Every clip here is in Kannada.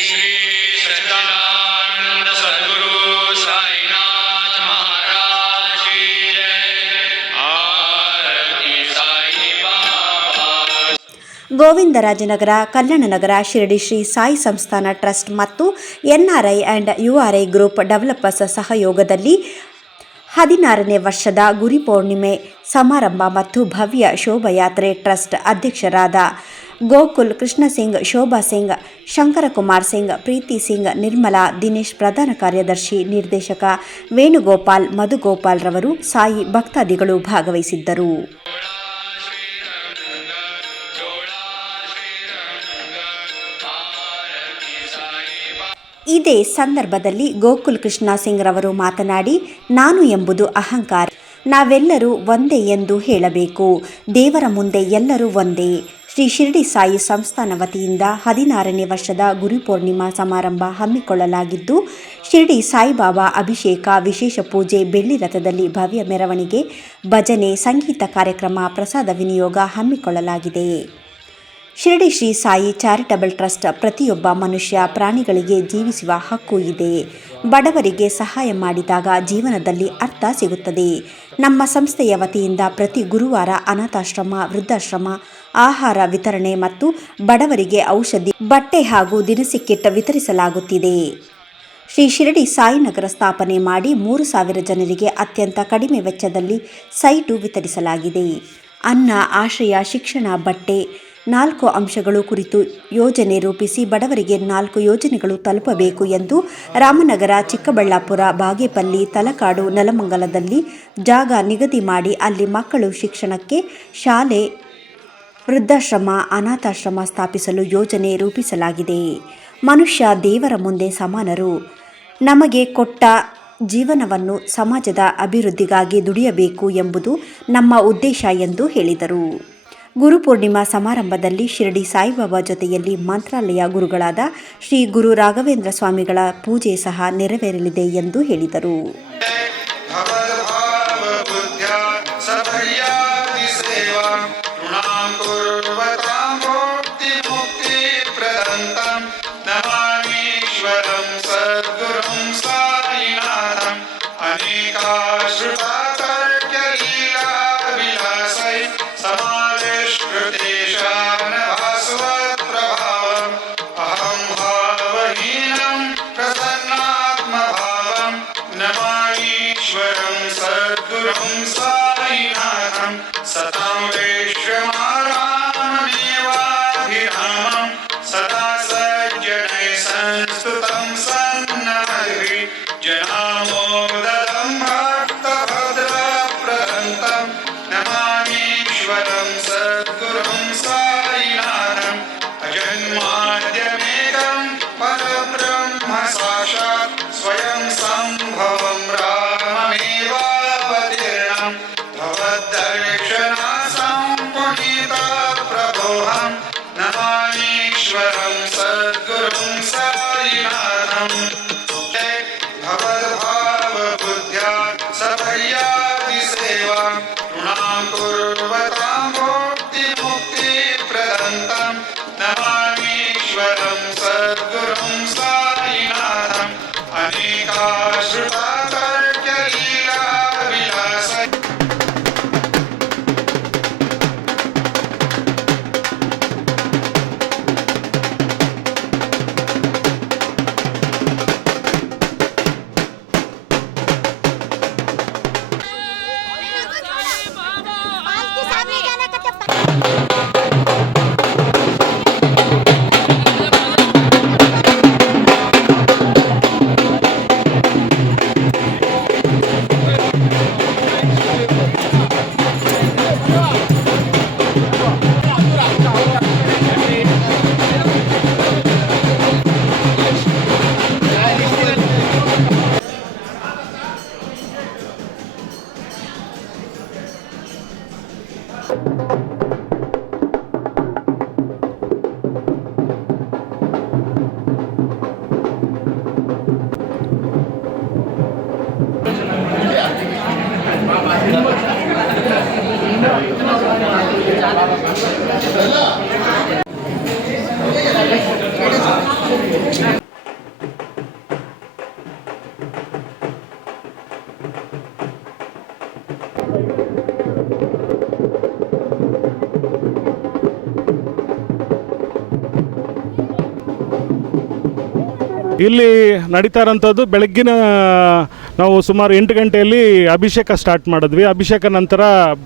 श्री सच्चिदानंद सद्गुरु साईनाथ महाराज की जय। आरती साई बाबा। ಗೋವಿಂದರಾಜನಗರ, ಕಲ್ಯಾಣನಗರ ಶಿರಡಿ ಶ್ರೀ ಸಾಯಿ ಸಂಸ್ಥಾನ ಟ್ರಸ್ಟ್ ಮತ್ತು NRI and URI group developers ಸಹಯೋಗದಲ್ಲಿ 16ನೇ ವರ್ಷದ ಗುರಿ ಪೌರ್ಣಿಮೆ ಸಮಾರಂಭ ಮತ್ತು ಭವ್ಯ ಶೋಭಾಯಾತ್ರೆ ಟ್ರಸ್ಟ್ ಅಧ್ಯಕ್ಷರಾದ ಗೋಕುಲ್ ಕೃಷ್ಣ ಸಿಂಗ್, ಶೋಭಾ ಸಿಂಗ್, ಶಂಕರಕುಮಾರ್ ಸಿಂಗ್, ಪ್ರೀತಿ ಸಿಂಗ್, ನಿರ್ಮಲಾ, ದಿನೇಶ್, ಪ್ರಧಾನ ಕಾರ್ಯದರ್ಶಿ ನಿರ್ದೇಶಕ ವೇಣುಗೋಪಾಲ್, ಮಧುಗೋಪಾಲ್ ರವರು, ಸಾಯಿ ಭಕ್ತಾದಿಗಳು ಭಾಗವಹಿಸಿದ್ದರು. ಇದೇ ಸಂದರ್ಭದಲ್ಲಿ ಗೋಕುಲ್ ಕೃಷ್ಣ ಸಿಂಗ್ ರವರು ಮಾತನಾಡಿ, ನಾನು ಎಂಬುದು ಅಹಂಕಾರ, ನಾವೆಲ್ಲರೂ ಒಂದೇ ಎಂದು ಹೇಳಬೇಕು. ದೇವರ ಮುಂದೆ ಎಲ್ಲರೂ ಒಂದೇ. ಶ್ರೀ ಶಿರಡಿ ಸಾಯಿ ಸಂಸ್ಥಾನ ವತಿಯಿಂದ 16ನೇ ವರ್ಷದ ಗುರುಪೂರ್ಣಿಮಾ ಸಮಾರಂಭ ಹಮ್ಮಿಕೊಳ್ಳಲಾಗಿದ್ದು, ಶಿರಡಿ ಸಾಯಿಬಾಬಾ ಅಭಿಷೇಕ, ವಿಶೇಷ ಪೂಜೆ, ಬೆಳ್ಳಿ ರಥದಲ್ಲಿ ಭವ್ಯ ಮೆರವಣಿಗೆ, ಭಜನೆ, ಸಂಗೀತ ಕಾರ್ಯಕ್ರಮ, ಪ್ರಸಾದ ವಿನಿಯೋಗ ಹಮ್ಮಿಕೊಳ್ಳಲಾಗಿದೆ. ಶಿರಡಿ ಶ್ರೀ ಸಾಯಿ ಚಾರಿಟಬಲ್ ಟ್ರಸ್ಟ್ ಪ್ರತಿಯೊಬ್ಬ ಮನುಷ್ಯ ಪ್ರಾಣಿಗಳಿಗೆ ಜೀವಿಸುವ ಹಕ್ಕು ಇದೆ. ಬಡವರಿಗೆ ಸಹಾಯ ಮಾಡಿದಾಗ ಜೀವನದಲ್ಲಿ ಅರ್ಥ ಸಿಗುತ್ತದೆ. ನಮ್ಮ ಸಂಸ್ಥೆಯ ವತಿಯಿಂದ ಪ್ರತಿ ಗುರುವಾರ ಅನಾಥಾಶ್ರಮ, ವೃದ್ಧಾಶ್ರಮ ಆಹಾರ ವಿತರಣೆ ಮತ್ತು ಬಡವರಿಗೆ ಔಷಧಿ, ಬಟ್ಟೆ ಹಾಗೂ ದಿನಸಿ ಕಿಟ್ ವಿತರಿಸಲಾಗುತ್ತಿದೆ. ಶ್ರೀ ಶಿರಡಿ ಸಾಯಿನಗರ ಸ್ಥಾಪನೆ ಮಾಡಿ 3,000 ಜನರಿಗೆ ಅತ್ಯಂತ ಕಡಿಮೆ ವೆಚ್ಚದಲ್ಲಿ ಸೈಟು ವಿತರಿಸಲಾಗಿದೆ. ಅನ್ನ, ಆಶ್ರಯ, ಶಿಕ್ಷಣ, ಬಟ್ಟೆ 4 ಅಂಶಗಳು ಕುರಿತು ಯೋಜನೆ ರೂಪಿಸಿ ಬಡವರಿಗೆ 4 ಯೋಜನೆಗಳು ತಲುಪಬೇಕು ಎಂದು ರಾಮನಗರ, ಚಿಕ್ಕಬಳ್ಳಾಪುರ, ಬಾಗೇಪಲ್ಲಿ, ತಲಕಾಡು, ನೆಲಮಂಗಲದಲ್ಲಿ ಜಾಗ ನಿಗದಿ ಮಾಡಿ ಅಲ್ಲಿ ಮಕ್ಕಳು ಶಿಕ್ಷಣಕ್ಕೆ ಶಾಲೆ, ವೃದ್ಧಾಶ್ರಮ, ಅನಾಥಾಶ್ರಮ ಸ್ಥಾಪಿಸಲು ಯೋಜನೆ ರೂಪಿಸಲಾಗಿದೆ. ಮನುಷ್ಯ ದೇವರ ಮುಂದೆ ಸಮಾನರು. ನಮಗೆ ಕೊಟ್ಟ ಜೀವನವನ್ನು ಸಮಾಜದ ಅಭಿವೃದ್ಧಿಗಾಗಿ ದುಡಿಯಬೇಕು ಎಂಬುದು ನಮ್ಮ ಉದ್ದೇಶ ಎಂದು ಹೇಳಿದರು. ಗುರುಪೂರ್ಣಿಮಾ ಸಮಾರಂಭದಲ್ಲಿ ಶಿರಡಿ ಸಾಯಿಬಾಬಾ ಜೊತೆಯಲ್ಲಿ ಮಂತ್ರಾಲಯ ಗುರುಗಳಾದ ಶ್ರೀ ಗುರು ರಾಘವೇಂದ್ರ ಸ್ವಾಮಿಗಳ ಪೂಜೆ ಸಹ ನೆರವೇರಲಿದೆ ಎಂದು ಹೇಳಿದರು. ಇಲ್ಲಿ ನಡೀತಾ ಇರೋಂಥದ್ದು ಬೆಳಗ್ಗಿನ ನಾವು ಸುಮಾರು 8 ಗಂಟೆಯಲ್ಲಿ ಅಭಿಷೇಕ ಸ್ಟಾರ್ಟ್ ಮಾಡಿದ್ವಿ. ಅಭಿಷೇಕ ನಂತರ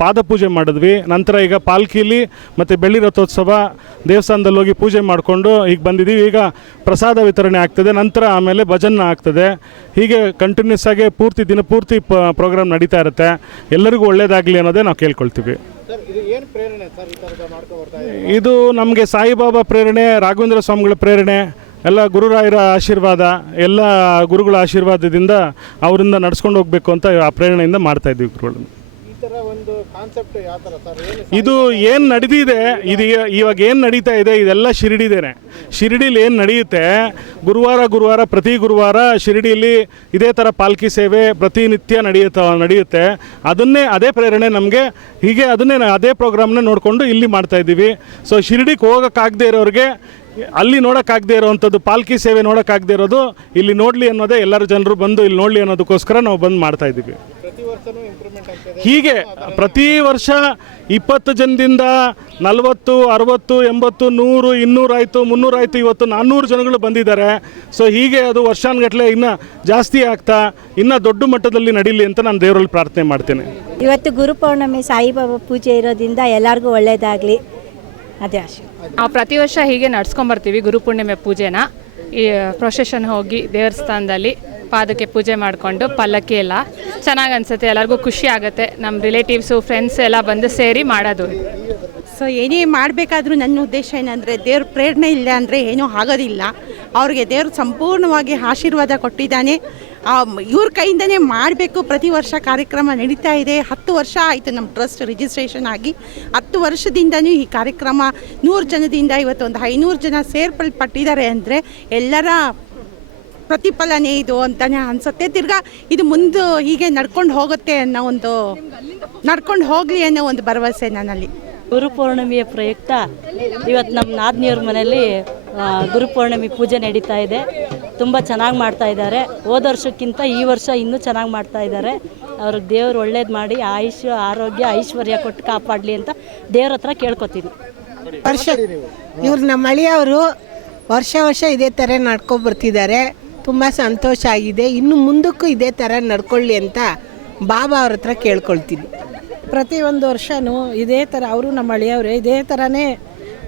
ಪಾದಪೂಜೆ ಮಾಡಿದ್ವಿ. ನಂತರ ಈಗ ಪಾಲ್ಕಿಲಿ ಮತ್ತು ಬೆಳ್ಳಿ ರಥೋತ್ಸವ ದೇವಸ್ಥಾನದಲ್ಲಿ ಹೋಗಿ ಪೂಜೆ ಮಾಡಿಕೊಂಡು ಈಗ ಬಂದಿದ್ದೀವಿ. ಈಗ ಪ್ರಸಾದ ವಿತರಣೆ ಆಗ್ತದೆ, ನಂತರ ಆಮೇಲೆ ಭಜನೆ ಆಗ್ತದೆ. ಹೀಗೆ ಕಂಟಿನ್ಯೂಸ್ ಆಗಿ ದಿನ ಪೂರ್ತಿ ಪ್ರೋಗ್ರಾಮ್ ನಡೀತಾ ಇರುತ್ತೆ. ಎಲ್ಲರಿಗೂ ಒಳ್ಳೆಯದಾಗಲಿ ಅನ್ನೋದೇ ನಾವು ಕೇಳ್ಕೊಳ್ತೀವಿ. ಇದು ನಮಗೆ ಸಾಯಿಬಾಬಾ ಪ್ರೇರಣೆ, ರಾಘವೇಂದ್ರ ಸ್ವಾಮಿಗಳ ಪ್ರೇರಣೆ, ಎಲ್ಲ ಗುರುರಾಯರ ಆಶೀರ್ವಾದ, ಎಲ್ಲ ಗುರುಗಳ ಆಶೀರ್ವಾದದಿಂದ ಅವರಿಂದ ನಡ್ಸ್ಕೊಂಡು ಹೋಗಬೇಕು ಅಂತ ಆ ಪ್ರೇರಣೆಯಿಂದ ಮಾಡ್ತಾ ಇದ್ದೀವಿ ಗುರುಗಳನ್ನು. ಇದು ಏನು ನಡೆದಿದೆ, ಇದು ಇವಾಗ ಏನು ನಡೀತಾ ಇದೆ, ಇದೆಲ್ಲ ಶಿರಡಿದೇನೆ. ಶಿರಡಿಲಿ ಏನು ನಡೆಯುತ್ತೆ, ಗುರುವಾರ ಪ್ರತಿ ಗುರುವಾರ ಶಿರಡಿಯಲ್ಲಿ ಇದೇ ಥರ ಪಾಲ್ಕಿ ಸೇವೆ ಪ್ರತಿನಿತ್ಯ ನಡೆಯುತ್ತೆ. ಅದೇ ಪ್ರೇರಣೆ ನಮಗೆ. ಹೀಗೆ ಅದೇ ಪ್ರೋಗ್ರಾಮ್ನ ನೋಡಿಕೊಂಡು ಇಲ್ಲಿ ಮಾಡ್ತಾ ಇದ್ದೀವಿ. ಸೊ ಶಿರಡಿಗೆ ಹೋಗೋಕ್ಕಾಗದೇ ಇರೋರಿಗೆ, ಅಲ್ಲಿ ನೋಡೋಕ್ಕಾಗದೇ ಇರೋವಂಥದ್ದು, ಪಾಲ್ಕಿ ಸೇವೆ ನೋಡೋಕ್ಕಾಗದೇ ಇರೋದು ಇಲ್ಲಿ ನೋಡಲಿ ಅನ್ನೋದೇ, ಎಲ್ಲರೂ ಜನರು ಬಂದು ಇಲ್ಲಿ ನೋಡಲಿ ಅನ್ನೋದಕ್ಕೋಸ್ಕರ ನಾವು ಬಂದು ಮಾಡ್ತಾ ಇದ್ದೀವಿ. ಹೀಗೆ ಪ್ರತಿ ವರ್ಷ 20 ಜನದಿಂದ 40, 60, 80, 100, 200 ಆಯಿತು, 300 ಆಯಿತು, ಇವತ್ತು 400 ಜನಗಳು ಬಂದಿದ್ದಾರೆ. ಸೊ ಹೀಗೆ ಅದು ವರ್ಷಾನುಗಟ್ಟಲೆ ಇನ್ನೂ ಜಾಸ್ತಿ ಆಗ್ತಾ ಇನ್ನೂ ದೊಡ್ಡ ಮಟ್ಟದಲ್ಲಿ ನಡೀಲಿ ಅಂತ ನಾನು ದೇವರಲ್ಲಿ ಪ್ರಾರ್ಥನೆ ಮಾಡ್ತೇನೆ. ಇವತ್ತು ಗುರುಪೌರ್ಣಮಿ ಸಾಯಿಬಾಬಾ ಪೂಜೆ ಇರೋದ್ರಿಂದ ಎಲ್ಲರಿಗೂ ಒಳ್ಳೆಯದಾಗಲಿ, ಅದೇ ಆಶೆ. ನಾವು ಪ್ರತಿ ವರ್ಷ ಹೀಗೆ ನಡ್ಸ್ಕೊಂಬರ್ತೀವಿ ಗುರುಪೂರ್ಣಿಮೆ ಪೂಜೆನ. ಈ ಪ್ರೊಸೆಷನ್ ಹೋಗಿ ದೇವಸ್ಥಾನದಲ್ಲಿ ಪಾದಕ್ಕೆ ಪೂಜೆ ಮಾಡಿಕೊಂಡು ಪಲ್ಲಕ್ಕಿ ಎಲ್ಲ ಚೆನ್ನಾಗಿ ಅನಿಸುತ್ತೆ. ಎಲ್ಲರಿಗೂ ಖುಷಿ ಆಗುತ್ತೆ. ನಮ್ಮ ರಿಲೇಟಿವ್ಸು ಫ್ರೆಂಡ್ಸ್ ಎಲ್ಲ ಬಂದು ಸೇರಿ ಮಾಡೋದು. ಸೊ ಏನೇ ಮಾಡಬೇಕಾದ್ರೂ ನನ್ನ ಉದ್ದೇಶ ಏನಂದರೆ, ದೇವ್ರ ಪ್ರೇರಣೆ ಇಲ್ಲ ಅಂದರೆ ಏನೂ ಆಗೋದಿಲ್ಲ. ಅವ್ರಿಗೆ ದೇವ್ರು ಸಂಪೂರ್ಣವಾಗಿ ಆಶೀರ್ವಾದ ಕೊಟ್ಟಿದ್ದಾನೆ. ಇವ್ರ ಕೈಯಿಂದನೇ ಮಾಡಬೇಕು. ಪ್ರತಿ ವರ್ಷ ಕಾರ್ಯಕ್ರಮ ನಡೀತಾ ಇದೆ. 10 ವರ್ಷ ಆಯಿತು ನಮ್ಮ ಟ್ರಸ್ಟ್ ರಿಜಿಸ್ಟ್ರೇಷನ್ ಆಗಿ. 10 ವರ್ಷದಿಂದನೂ ಈ ಕಾರ್ಯಕ್ರಮ 100 ಜನದಿಂದ ಇವತ್ತು ಒಂದು 500 ಜನ ಸೇರ್ಪಟ್ಟಿದ್ದಾರೆ ಅಂದರೆ ಎಲ್ಲರ ಪ್ರತಿಫಲನೇ ಇದು ಅಂತಲೇ ಅನಿಸುತ್ತೆ. ತಿರ್ಗಾ ಇದು ಮುಂದೆ ಹೀಗೆ ನಡ್ಕೊಂಡು ಹೋಗುತ್ತೆ ಅನ್ನೋ ಒಂದು, ನಡ್ಕೊಂಡು ಹೋಗಲಿ ಅನ್ನೋ ಒಂದು ಭರವಸೆ ನನ್ನಲ್ಲಿ. ಗುರುಪೌರ್ಣಮಿಯ ಪ್ರಯುಕ್ತ ಇವತ್ತು ನಮ್ಮ ನಾದಿನಿಯವ್ರ ಮನೆಯಲ್ಲಿ ಗುರುಪೌರ್ಣಮಿ ಪೂಜೆ ನಡೀತಾ ಇದೆ. ತುಂಬ ಚೆನ್ನಾಗಿ ಮಾಡ್ತಾ ಇದ್ದಾರೆ. ಹೋದ ವರ್ಷಕ್ಕಿಂತ ಈ ವರ್ಷ ಇನ್ನೂ ಚೆನ್ನಾಗಿ ಮಾಡ್ತಾ ಇದ್ದಾರೆ. ಅವ್ರಿಗೆ ದೇವರು ಒಳ್ಳೇದು ಮಾಡಿ ಆಯುಷ್, ಆರೋಗ್ಯ, ಐಶ್ವರ್ಯ ಕೊಟ್ಟು ಕಾಪಾಡಲಿ ಅಂತ ದೇವ್ರ ಹತ್ರ ಕೇಳ್ಕೊತೀನಿ. ಇವ್ರು ನಮ್ಮ ಹಳ್ಳಿಯವರು ವರ್ಷ ಇದೇ ಥರ ನಡ್ಕೊಬರ್ತಿದ್ದಾರೆ. ತುಂಬ ಸಂತೋಷ ಆಗಿದೆ. ಇನ್ನು ಮುಂದಕ್ಕೂ ಇದೇ ಥರ ನಡ್ಕೊಳ್ಳಿ ಅಂತ ಬಾಬಾ ಅವ್ರ ಹತ್ರ ಕೇಳ್ಕೊಳ್ತೀನಿ. ಪ್ರತಿಯೊಂದು ವರ್ಷವೂ ಇದೇ ಥರ ಅವರು ನಮ್ಮ ಹಳ್ಳಿಯವರೇ ಇದೇ ಥರನೇ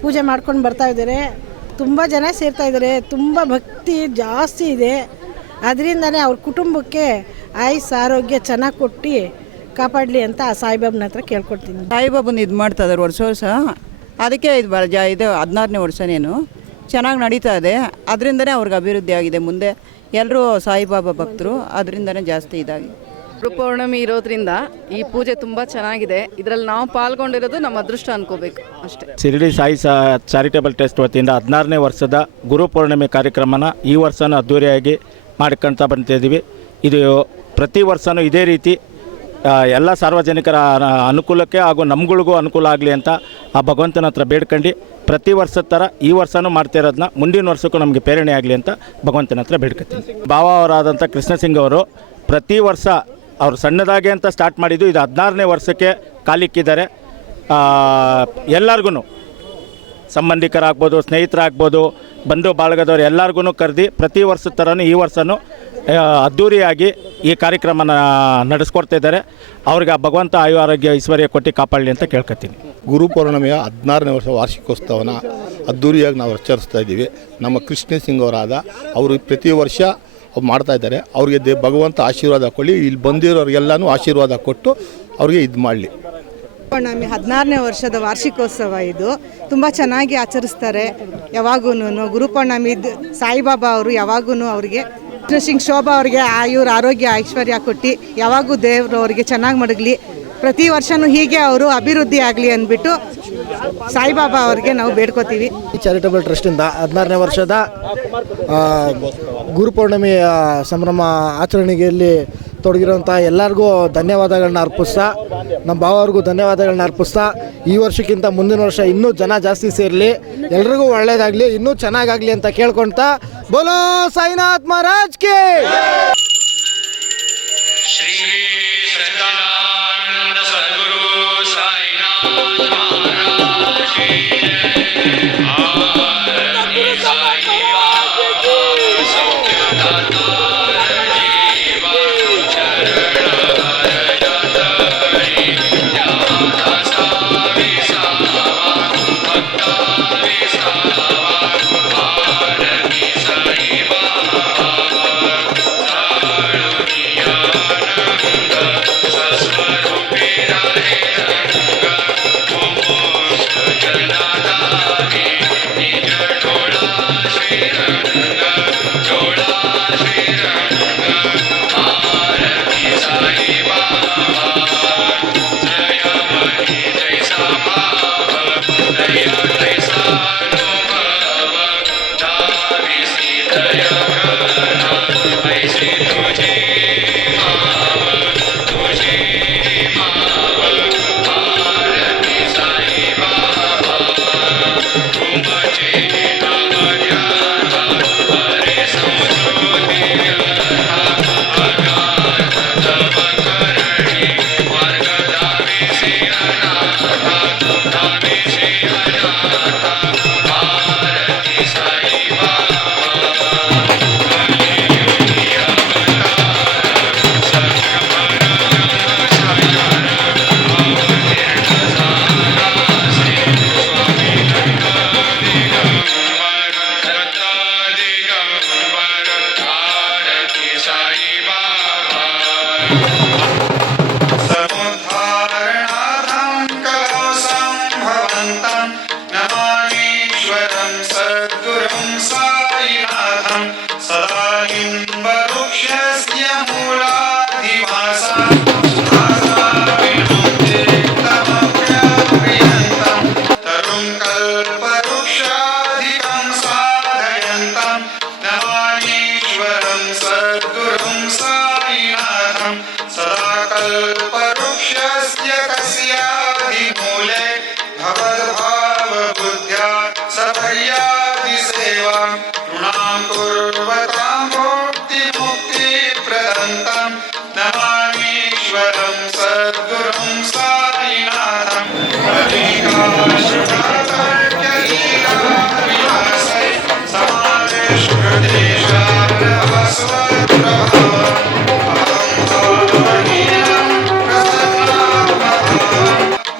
ಪೂಜೆ ಮಾಡ್ಕೊಂಡು ಬರ್ತಾ ಇದ್ದಾರೆ. ತುಂಬ ಜನ ಸೇರ್ತಾ ಇದ್ದಾರೆ. ತುಂಬ ಭಕ್ತಿ ಜಾಸ್ತಿ ಇದೆ. ಅದರಿಂದನೇ ಅವ್ರ ಕುಟುಂಬಕ್ಕೆ ಆಯುಸ್ ಆರೋಗ್ಯ ಚೆನ್ನಾಗಿ ಕೊಟ್ಟು ಕಾಪಾಡಲಿ ಅಂತ ಸಾಯಿಬಾಬನ ಹತ್ರ ಕೇಳ್ಕೊಡ್ತೀನಿ. ಸಾಯಿಬಾಬನ ಇದು ಮಾಡ್ತಾ ಇದ್ದಾರೆ ವರ್ಷ. ಅದಕ್ಕೆ ಇದು 16ನೇ ವರ್ಷನೇನು ಚೆನ್ನಾಗಿ ನಡೀತಾ ಇದೆ. ಅದರಿಂದನೇ ಅವ್ರಿಗೆ ಅಭಿವೃದ್ಧಿ ಆಗಿದೆ. ಮುಂದೆ ಎಲ್ಲರೂ ಸಾಯಿಬಾಬಾ ಭಕ್ತರು, ಅದರಿಂದನೇ ಜಾಸ್ತಿ ಇದಾಗಿ. ಗುರುಪೌರ್ಣಮಿ ಇರೋದ್ರಿಂದ ಈ ಪೂಜೆ ತುಂಬ ಚೆನ್ನಾಗಿದೆ. ಇದರಲ್ಲಿ ನಾವು ಪಾಲ್ಗೊಂಡಿರೋದು ನಮ್ಮ ಅದೃಷ್ಟ ಅನ್ಕೋಬೇಕು ಅಷ್ಟೇ. ಶಿರಡಿ ಸಾಯಿ ಚಾರಿಟೇಬಲ್ ಟ್ರಸ್ಟ್ ವತಿಯಿಂದ 16ನೇ ವರ್ಷದ ಗುರುಪೌರ್ಣಮಿ ಕಾರ್ಯಕ್ರಮನ ಈ ವರ್ಷನೂ ಅದ್ದೂರಿಯಾಗಿ ಮಾಡ್ಕೊಳ್ತಾ ಬರ್ತಿದ್ದೀವಿ. ಇದು ಪ್ರತಿ ವರ್ಷವೂ ಇದೇ ರೀತಿ ಎಲ್ಲ ಸಾರ್ವಜನಿಕರ ಅನುಕೂಲಕ್ಕೆ ಹಾಗೂ ನಮ್ಗಳಿಗೂ ಅನುಕೂಲ ಆಗಲಿ ಅಂತ ಆ ಭಗವಂತನ ಹತ್ರ ಬೇಡ್ಕೊಂಡು ಪ್ರತಿ ವರ್ಷದ ಥರ ಈ ವರ್ಷವೂ ಮಾಡ್ತಿರೋದನ್ನ ಮುಂದಿನ ವರ್ಷಕ್ಕೂ ನಮಗೆ ಪ್ರೇರಣೆ ಆಗಲಿ ಅಂತ ಭಗವಂತನ ಹತ್ರ ಬೇಡ್ಕೊತೀನಿ. ಭಾವ ಅವರಾದಂಥ ಕೃಷ್ಣ ಸಿಂಗ್ ಅವರು ಪ್ರತಿ ವರ್ಷ ಅವರು ಸಣ್ಣದಾಗೆ ಅಂತ ಸ್ಟಾರ್ಟ್ ಮಾಡಿದ್ದು, ಇದು 16ನೇ ವರ್ಷಕ್ಕೆ ಕಾಲಿಕ್ಕಿದ್ದಾರೆ. ಎಲ್ಲರಿಗೂ ಸಂಬಂಧಿಕರಾಗ್ಬೋದು, ಸ್ನೇಹಿತರಾಗ್ಬೋದು, ಬಂಧು ಬಾಳಗದವ್ರು ಎಲ್ಲರಿಗೂ ಕರೆದು ಪ್ರತಿ ವರ್ಷದ ಥರನೂ ಈ ವರ್ಷವೂ ಅದ್ಧೂರಿಯಾಗಿ ಈ ಕಾರ್ಯಕ್ರಮನ ನಡೆಸ್ಕೊಡ್ತಾ ಇದ್ದಾರೆ. ಅವ್ರಿಗೆ ಭಗವಂತ ಆಯು ಆರೋಗ್ಯ ಐಶ್ವರ್ಯ ಕೊಟ್ಟು ಕಾಪಾಡಲಿ ಅಂತ ಕೇಳ್ಕೊತೀನಿ. ಗುರುಪೌರ್ಣಮಿಯ 16ನೇ ವರ್ಷ ವಾರ್ಷಿಕೋತ್ಸವನ ಅದ್ಧೂರಿಯಾಗಿ ನಾವು ಆಚರಿಸ್ತಾ ಇದ್ದೀವಿ. ನಮ್ಮ ಕೃಷ್ಣ ಸಿಂಗ್ ಅವರಾದ ಅವರು ಪ್ರತಿ ವರ್ಷ ಮಾಡ್ತಾ ಇದ್ದಾರೆ. ಅವ್ರಿಗೆ ಭಗವಂತ ಆಶೀರ್ವಾದ ಕೊಡಲಿ. ಇಲ್ಲಿ ಬಂದಿರೋರಿಗೆಲ್ಲನೂ ಆಶೀರ್ವಾದ ಕೊಟ್ಟು ಅವ್ರಿಗೆ ಇದು ಮಾಡಲಿ. ಗುರುಪೌರ್ಣಮಿ 16ನೇ ವರ್ಷದ ವಾರ್ಷಿಕೋತ್ಸವ ಇದು ತುಂಬ ಚೆನ್ನಾಗಿ ಆಚರಿಸ್ತಾರೆ. ಯಾವಾಗೂ ಗುರುಪೌರ್ಣಮಿ ಸಾಯಿಬಾಬಾ ಅವರು ಯಾವಾಗೂ ಅವ್ರಿಗೆ ಕೃಷ್ಣ ಸಿಂಗ್ ಶೋಭಾ ಅವ್ರಿಗೆ ಆರೋಗ್ಯ ಐಶ್ವರ್ಯ ಕೊಟ್ಟು ಯಾವಾಗೂ ದೇವರು ಅವರಿಗೆ ಚೆನ್ನಾಗಿ ಮಡಗಲಿ. ಪ್ರತಿ ವರ್ಷವೂ ಹೀಗೆ ಅವರು ಅಭಿವೃದ್ಧಿ ಆಗಲಿ ಅಂದ್ಬಿಟ್ಟು ಸಾಯಿಬಾಬಾ ಅವ್ರಿಗೆ ನಾವು ಬೇಡ್ಕೋತೀವಿ. ಚಾರಿಟಬಲ್ ಟ್ರಸ್ಟಿಂದ 16ನೇ ವರ್ಷದ ಗುರುಪೌರ್ಣಮಿ ಸಂಭ್ರಮ ಆಚರಣೆಯಲ್ಲಿ ತೊಡಗಿರೋಂಥ ಎಲ್ಲರಿಗೂ ಧನ್ಯವಾದಗಳನ್ನ ಅರ್ಪಿಸ್ತಾ, ನಮ್ಮ ಭಾವ ಅವ್ರಿಗೂ ಧನ್ಯವಾದಗಳನ್ನ ಅರ್ಪಿಸ್ತಾ, ಈ ವರ್ಷಕ್ಕಿಂತ ಮುಂದಿನ ವರ್ಷ ಇನ್ನೂ ಜನ ಜಾಸ್ತಿ ಸೇರಲಿ, ಎಲ್ರಿಗೂ ಒಳ್ಳೇದಾಗಲಿ, ಇನ್ನೂ ಚೆನ್ನಾಗಾಗಲಿ ಅಂತ ಕೇಳ್ಕೊಳ್ತಾ ಬೋಲೋ ಸಾಯಿನಾಥ್ ಮಹಾರಾಜ್ ಕೆ ಶ್ರೀ ಸಚ್ಚಿದಾನಂದ ಸದ್ಗುರು ಸಾಯಿನಾಥ್ ಮಹಾರಾಜ್ ಕಿ ಜೈ. ಆರತಿ ಸಾಯಿ ಬಾಬಾ ಸೌಖ್ಯ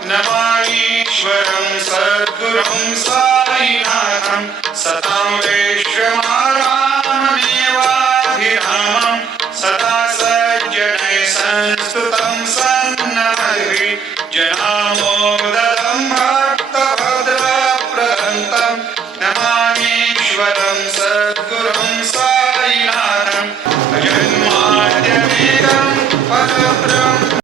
नमामीश्वरं सद्गुरुं साईनाथं सतां विश्वमाराममेवाभिरामं सदा सज्जनैः संस्तुतं सन्नमद्भिः जना